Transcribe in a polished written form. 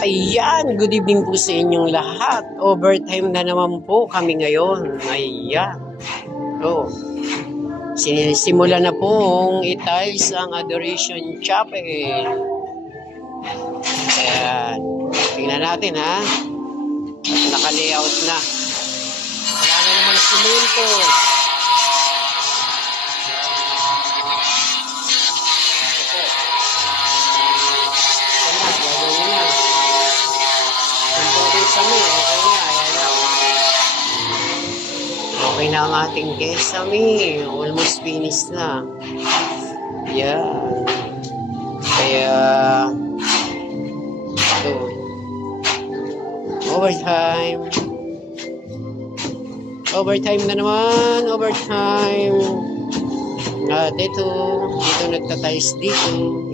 Ayan, good evening po sa inyong lahat. Overtime na naman po kami ngayon. Ayan. So, sinisimula na pong i-tiles ang Adoration Chapel. Ayan. Tingnan natin ha. Naka-layout na. Wala na naman simento. Okay na ang ating kesame. Almost finished na. Yan. Kaya ito. Overtime. Overtime na naman. Overtime. At ito nagtatiles dito.